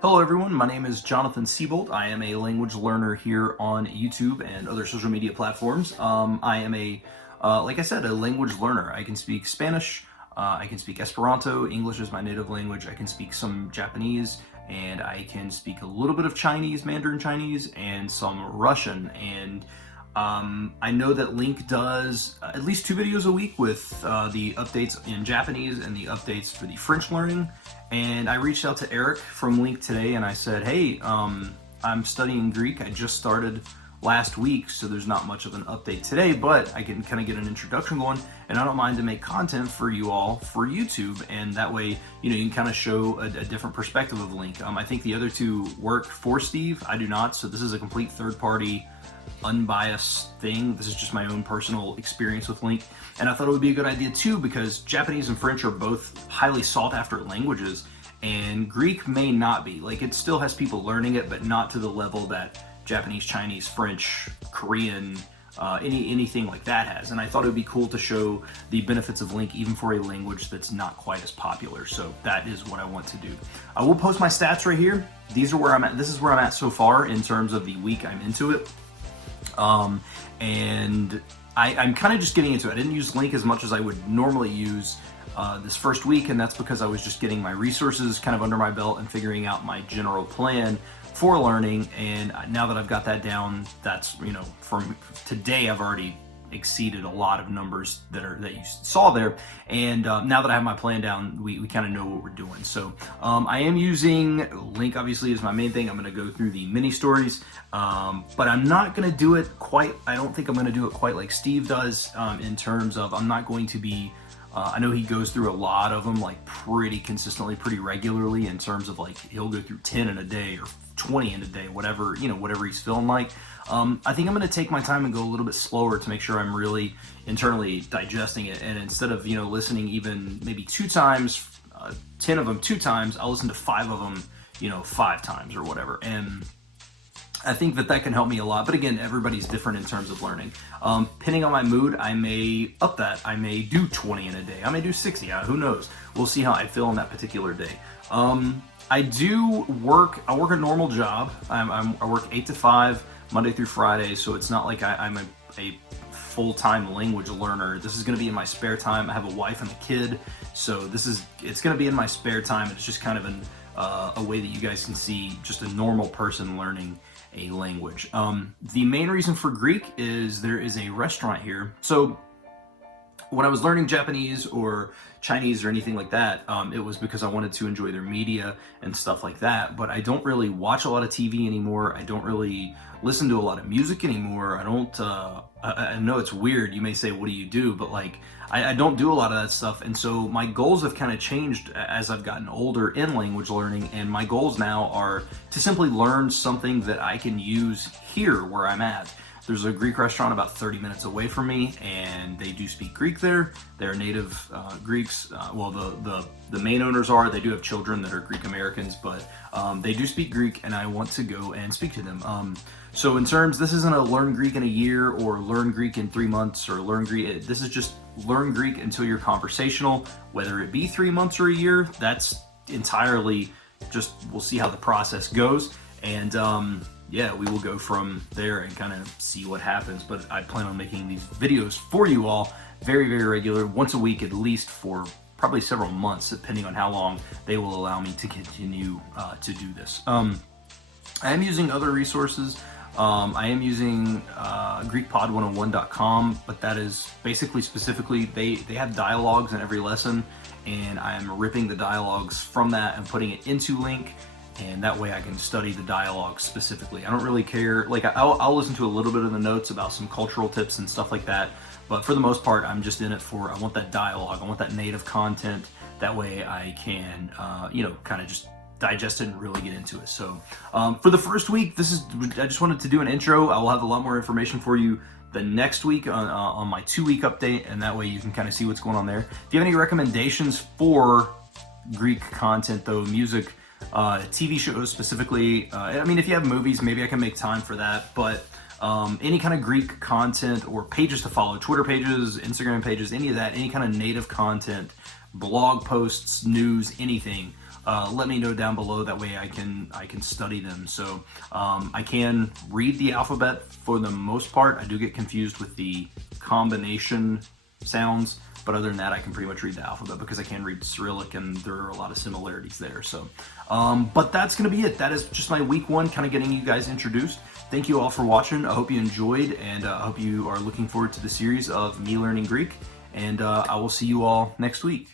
Hello everyone, my name is Jonathan Seabolt. I am a language learner here on YouTube and other social media platforms. I am like I said, a language learner. I can speak Spanish, I can speak Esperanto, English is my native language, I can speak some Japanese, and I can speak a little bit of Chinese, Mandarin Chinese, and some Russian. And I know that LingQ does at least 2 videos a week with the updates in Japanese and the updates for the French learning. And I reached out to Eric from LingQ today and I said, hey, I'm studying Greek. I just started last week, so there's not much of an update today, but I can kind of get an introduction going, and I don't mind to make content for you all for YouTube, and that way, you can kind of show a different perspective of LingQ. I think the other 2 work for Steve. I do not, so this is a complete third-party, unbiased thing. This is just my own personal experience with LingQ, and I thought it would be a good idea too, because Japanese and French are both highly sought after languages, and Greek may not be. Like, it still has people learning it, but not to the level that Japanese, Chinese, French, Korean, anything like that has. And I thought it would be cool to show the benefits of LingQ even for a language that's not quite as popular. So that is what I want to do. I will post my stats right here. These are where I'm at. This is where I'm at so far in terms of the week I'm into it. And I'm kind of just getting into it. I didn't use LingQ as much as I would normally use this first week, and that's because I was just getting my resources kind of under my belt and figuring out my general plan for learning. And now that I've got that down, that's, from today I've already exceeded a lot of numbers that you saw there. And now that I have my plan down, we kind of know what we're doing. So I am using LingQ, obviously, is my main thing. I'm going to go through the mini stories, but I'm not going to do it quite, I don't think I'm going to do it quite like Steve does, in terms of I'm not going to be I know he goes through a lot of them, like, pretty consistently, pretty regularly, in terms of, like, he'll go through 10 in a day or 20 in a day, whatever he's feeling like. I think I'm going to take my time and go a little bit slower to make sure I'm really internally digesting it. And instead of, listening even maybe 2 times, 10 of them 2 times, I'll listen to 5 of them, 5 times or whatever. And I think that can help me a lot, but again, everybody's different in terms of learning. Depending on my mood, I may up that. I may do 20 in a day. I may do 60. Who knows? We'll see how I feel on that particular day. I do work. I work a normal job. I work 8 to 5 Monday through Friday, so it's not like I'm a full-time language learner. This is going to be in my spare time. I have a wife and a kid, so it's going to be in my spare time. It's just kind of a way that you guys can see just a normal person learning a language. The main reason for Greek is there is a restaurant here. So when I was learning Japanese or Chinese or anything like that, it was because I wanted to enjoy their media and stuff like that. But I don't really watch a lot of TV anymore. I don't really listen to a lot of music anymore. I don't, I know it's weird. You may say, what do you do? But like, I don't do a lot of that stuff. And so my goals have kind of changed as I've gotten older in language learning. And my goals now are to simply learn something that I can use here where I'm at. There's a Greek restaurant about 30 minutes away from me, and they do speak Greek there. They're native Greeks. Well, the main owners are. They do have children that are Greek Americans, but they do speak Greek, and I want to go and speak to them. So in terms, this isn't a learn Greek in a year or learn Greek in 3 months or learn Greek. This is just learn Greek until you're conversational, whether it be 3 months or a year. That's entirely just, we'll see how the process goes. And yeah, we will go from there and kind of see what happens. But I plan on making these videos for you all very, very regular, once a week at least, for probably several months, depending on how long they will allow me to continue to do this. I am using other resources. I am using GreekPod101.com, but that is basically specifically, they have dialogues in every lesson, and I'm ripping the dialogues from that and putting it into LingQ. And that way I can study the dialogue specifically. I don't really care, like I'll listen to a little bit of the notes about some cultural tips and stuff like that, but for the most part, I'm just in it for, I want that dialogue, I want that native content. That way I can, kind of just digest it and really get into it. So for the first week, I just wanted to do an intro. I will have a lot more information for you the next week on my 2-week update, and that way you can kind of see what's going on there. If you have any recommendations for Greek content though, music, TV shows specifically, I mean, if you have movies, maybe I can make time for that, but any kind of Greek content or pages to follow, Twitter pages, Instagram pages, any of that, any kind of native content, blog posts, news, anything, let me know down below. That way I can study them. So I can read the alphabet for the most part. I do get confused with the combination sounds, but other than that, I can pretty much read the alphabet because I can read Cyrillic, and there are a lot of similarities there. So, but that's going to be it. That is just my week one, kind of getting you guys introduced. Thank you all for watching. I hope you enjoyed, and I hope you are looking forward to the series of me learning Greek. And I will see you all next week.